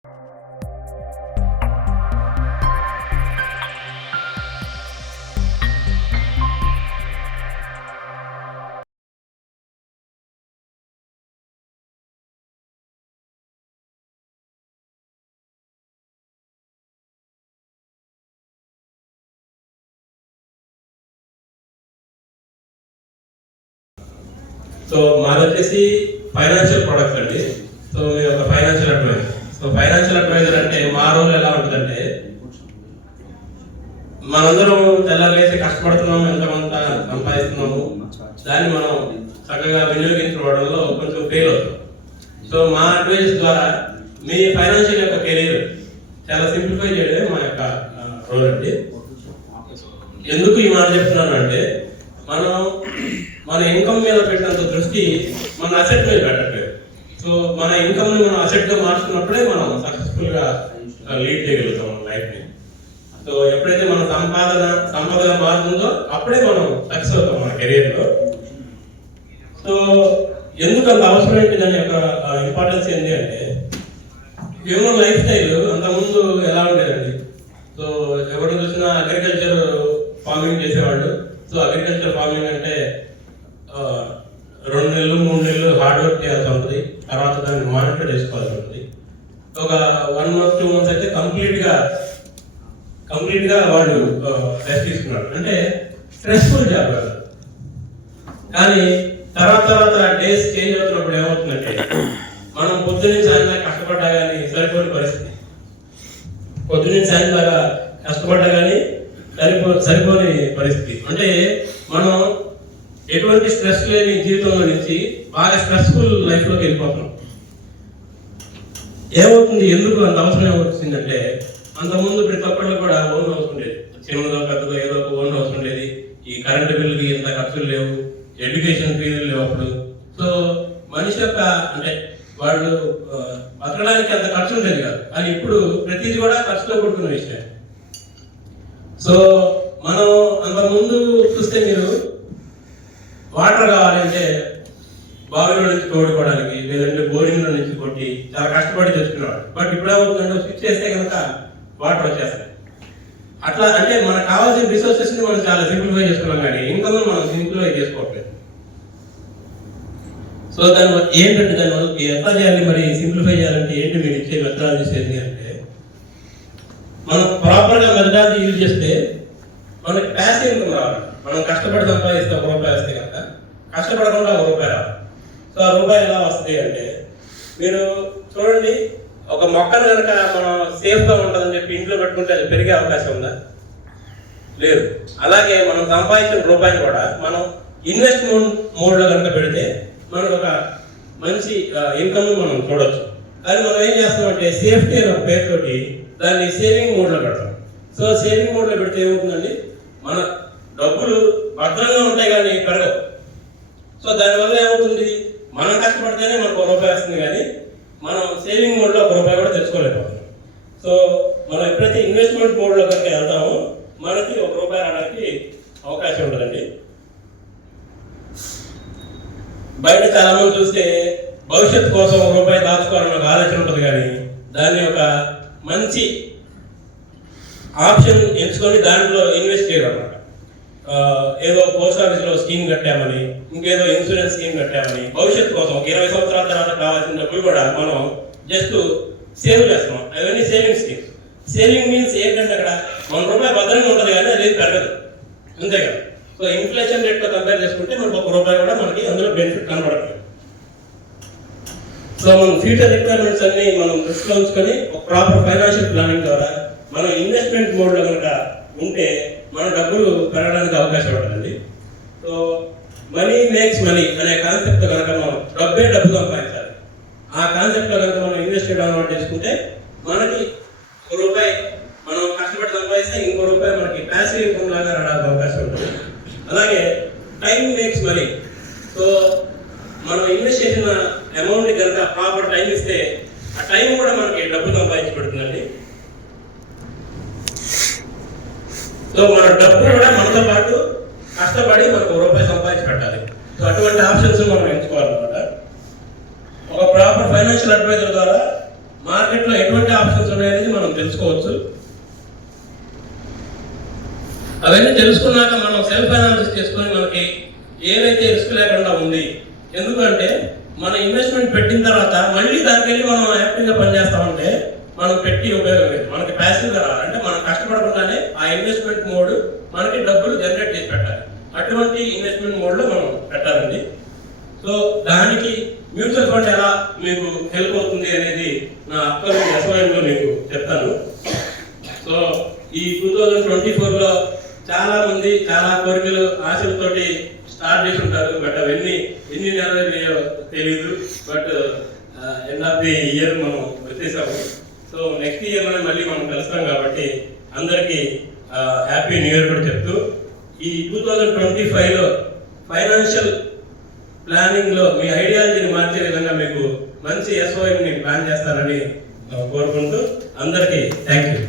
So మాది వచ్చేసి financial products అండి. సో మీ ఒక financial advisor. So financial advisor అంటే మా రోల్ ఎలా ఉంటుందంటే, మనందరం తెల్లలేసి కష్టపడుతున్నాము, ఎంతమంత సంపాదిస్తున్నాము, దాన్ని మనం చక్కగా వినియోగించుకోవడంలో కొంచెం ఫెయిల్ అవుతాం. సో మా అడ్వైజర్స్ ద్వారా మీ ఫైనాన్షియల్ యొక్క కెరీర్ చాలా సింప్లిఫై చేయడమే మా యొక్క రోల్ అండి. ఎందుకు ఈ మాట చెప్తున్నాను అంటే, మనం మన ఇన్కమ్ మీద పెట్టినంత దృష్టి మన అసెట్ మీద పెట్టట్లేదు. సో మన ఇన్కమ్ ని మనం అసెట్ గా మార్చుకున్నప్పుడే మనం సక్సెస్ఫుల్ గా లీడ్ చేయగలుగుతాం మన లైఫ్ ని. సో ఎప్పుడైతే మన సంపదగా మారుతుందో అప్పుడే మనం సక్సెస్ అవుతాం మన కెరీర్ లో. సో ఎందుకు అంత అవసరం ఏంటి దాని యొక్క ఇంపార్టెన్స్ ఏంటి అంటే, హ్యూమన్ లైఫ్ స్టైల్ అంతకుముందు ఎలా ఉండేదండి. సో ఎవరు చూసినా అగ్రికల్చర్ ఫార్మింగ్ చేసేవాళ్ళు. సో అగ్రికల్చర్ ఫార్మింగ్ అంటే 2 నెలలు 3 నెలలు హార్డ్ వర్క్ చేయాల్సి ఉంటుంది, తర్వాత దాన్ని మానిటర్ చేసుకోవాల్సి ఉంటుంది. ఒక 1 month 2 months అయితే కంప్లీట్ గా వాళ్ళు రెస్ట్ తీసుకున్నారు. అంటే స్ట్రెస్ఫుల్ జాబ్. కానీ తర్వాత డేస్ చేంజ్ అవుతున్నప్పుడు ఏమవుతుందంటే, మనం పొద్దున్నే సాయంత్రం కష్టపడ్డా కానీ సరిపోని పరిస్థితి, పొద్దున్నే సాయంత్రం కష్టపడ్డా కానీ సరిపోని పరిస్థితి. అంటే మనం ఎటువంటి స్ట్రెస్ లేని జీవితంలో నుంచి బాగా స్ట్రెస్ఫుల్ లైఫ్ లోకి వెళ్ళిపోతున్నాం. ఏమవుతుంది, ఎందుకు అంత అవసరం ఏమవుతుందంటే, అంతకుముందు ప్రతి ఒక్కళ్ళు కూడా ఓన్ హౌస్ ఉండేది. చిన్నదో పెద్దదో ఏదో ఒక ఓన్ హౌస్ ఉండేది. ఈ కరెంటు బిల్లుకి ఇంత ఖర్చులు లేవు, ఎడ్యుకేషన్ ఫీజులు లేవు అప్పుడు. సో మనిషి యొక్క అంటే వాళ్ళు బతకడానికి అంత ఖర్చు ఉండేది కాదు. కానీ ఇప్పుడు ప్రతిదీ కూడా ఖర్చుతో కూడుకున్న విషయం. సో మనం అంతకుముందు చూస్తే, మీరు వాటర్ కావాలంటే బావిలో నుంచి తోడుకోవడానికి, లేదంటే బోరింగ్లో నుంచి కొట్టి చాలా కష్టపడి తెచ్చుకునేవాడు. బట్ ఇప్పుడు ఏమవుతుందంటే, స్విచ్ చేస్తే కనుక వాటర్ వచ్చేస్తాయి. అట్లా అంటే మనకు కావాల్సిన రిసోర్సెస్ ని మనం చాలా సింప్లిఫై చేసుకున్నాం, కానీ ఇన్కమ్ మనం సింప్లిఫై చేసుకోవట్లేదు. సో దానివల్ల ఏంటంటే, దానివల్ల ఎట్లా చేయాలి, మరి సింప్లిఫై చేయాలంటే ఏంటి, మీరు ఇచ్చే మెథడాలజీస్ ఏంటి అంటే, మనం ప్రాపర్ గా మెథడాలజీ యూజ్ చేస్తే మనకి ప్యాసివ్ ఇన్కమ్ రావాలి. మనం కష్టపడి సంపాదిస్తే ₹1 వస్తే కనుక కష్టపడకుండా ₹1 రావాలి. సో ఆ రూపాయి ఎలా వస్తుంది అంటే, మీరు చూడండి, ఒక మొక్కను కనుక మనం సేఫ్ గా ఉంటుందని చెప్పి ఇంట్లో పెట్టుకుంటే అది పెరిగే అవకాశం ఉందా? లేదు. అలాగే మనం సంపాదించిన రూపాయిని కూడా మనం ఇన్వెస్ట్మెంట్ మోడ్ లో కనుక పెడితే మనకు ఒక మంచి ఇన్కమ్ మనం చూడొచ్చు. కానీ మనం ఏం చేస్తామంటే, సేఫ్టీ అనే ఒక పేరుతోటి దాన్ని సేవింగ్ మోడ్ లో పెడతాం. సో సేవింగ్ మోడ్ లో పెడితే ఏమవుతుందండి, మన డబ్బులు భద్రంగా ఉంటాయి కానీ పెరగవు. సో దానివల్ల ఏమవుతుంది, మనం కష్టపడితేనే మనకు ₹1 వస్తుంది, కానీ మనం సేవింగ్ మోడ్ లో ₹1 కూడా తెచ్చుకోలేకపోతున్నాం. సో మనం ఎప్పుడైతే ఇన్వెస్ట్మెంట్ మోడ్ లో కనుక వెళ్తామో మనకి ₹1 రావడానికి అవకాశం ఉంటుందండి. బయట చాలా మంది చూస్తే భవిష్యత్తు కోసం ₹1 దాచుకోవాలని ఒక ఆలోచన ఉంటుంది, కానీ దాన్ని ఒక మంచి ఆప్షన్ ఎంచుకొని దాంట్లో ఇన్వెస్ట్ చేయడం అన్నమాట. ఏదో పోస్ట్ ఆఫీస్లో స్కీమ్ కట్టామని, ఇంకేదో ఇన్సూరెన్స్ స్కీమ్ కట్టామని, భవిష్యత్తు కోసం 20 సంవత్సరాల తర్వాత కావాల్సిన డబ్బులు కూడా మనం జస్ట్ సేవ్ చేస్తున్నాం. అవన్నీ సేవింగ్ స్కీమ్స్. సేవింగ్ మీన్స్ ఏంటంటే, అక్కడ ₹1 భద్రంగా ఉంటుంది, కానీ అది పెరగదు, అంతే కదా. సో ఇన్ఫ్లేషన్ రేట్తో కంపేర్ చేసుకుంటే మనకు ₹1 కూడా మనకి అందులో బెనిఫిట్ కనబడట్లేదు. సో మనం ఫ్యూచర్ రిక్వైర్మెంట్స్ అన్ని మనం దృష్టిలో ఉంచుకొని ఒక ప్రాపర్ ఫైనాన్షియల్ ప్లానింగ్ ద్వారా మనం ఇన్వెస్ట్మెంట్ మోడ్ లో కనుక ఉంటే మన డబ్బులు పెరగడానికి అవకాశం ఉంటుందండి. సో మనీ మేక్స్ మనీ అనే కాన్సెప్ట్ కనుక మనం డబ్బు సంపాదించాలి. ఆ కాన్సెప్ట్ లో కనుక మనం ఇన్వెస్ట్ చేయడం అలవాటు చేసుకుంటే మనకి ₹1 మనం కష్టపడి సంపాదిస్తే ₹2 మనకి ప్యాసివ్ ఇన్కమ్ లాగా రావడానికి అవకాశం ఉంటుంది. అలాగే టైం మేక్స్ మనీ. సో మనం ఇన్వెస్ట్ చేసిన అమౌంట్ కనుక ప్రాపర్ టైం ఇస్తే ఆ టైం కూడా మనకి డబ్బు సంపాదించి పెడుతుందండి. సో మన డబ్బు కూడా మనతో పాటు కష్టపడి మనకు ₹1 సంపాదించి పెట్టాలి. సో అటువంటి ఆప్షన్స్ మనం ఎంచుకోవాలన్నమాట. ఒక ప్రాపర్ ఫైనాన్షియల్ అడ్వైజర్ ద్వారా మార్కెట్లో ఎటువంటి ఉన్నాయనేది మనం తెలుసుకోవచ్చు. అవన్నీ తెలుసుకున్నాక మనం సెల్ఫ్ అనాలిసిస్ చేసుకొని మనకి ఏదైతే రిస్క్ లేకుండా ఉంది. ఎందుకంటే మన ఇన్వెస్ట్మెంట్ పెట్టిన తర్వాత మళ్ళీ దానికి వెళ్ళి మనం యాక్టివ్గా పనిచేస్తామంటే మనం పెట్టి ఉపయోగం లేదు. మనకి ప్యాసివ్గా రావాలి అంటే మనం కష్టపడకుండానే ఆ ఇన్వెస్ట్మెంట్ మోడ్ మనకి డబ్బులు జనరేట్ చేసి పెట్టాలి. అటువంటి ఇన్వెస్ట్మెంట్ మోడ్లో మనం పెట్టాలండి. సో దానికి మ్యూచువల్ ఫండ్ ఎలా మీకు హెల్ప్ అవుతుంది అనేది నా అప్కమింగ్ ఎస్ఓఎంలో మీకు చెప్తాను. సో ఈ 2024లో చాలా మంది చాలా కోరికలు ఆశలతోటి స్టార్ట్ చేసి ఉంటారు. బట్ అవన్నీ ఎన్ని నెరవేరాయో తెలియదు. But end of the year మనం వచ్చేసాము. సో నెక్స్ట్ ఇయర్లోనే మళ్ళీ మనం కలుస్తాం కాబట్టి అందరికీ హ్యాపీ న్యూ ఇయర్ కూడా చెప్తూ ఈ 2025లో ఫైనాన్షియల్ ప్లానింగ్లో మీ ఐడియాలజీని మార్చే విధంగా మీకు మంచి ఎస్ఓఎంని ప్లాన్ చేస్తారని కోరుకుంటూ అందరికీ థ్యాంక్ యూ.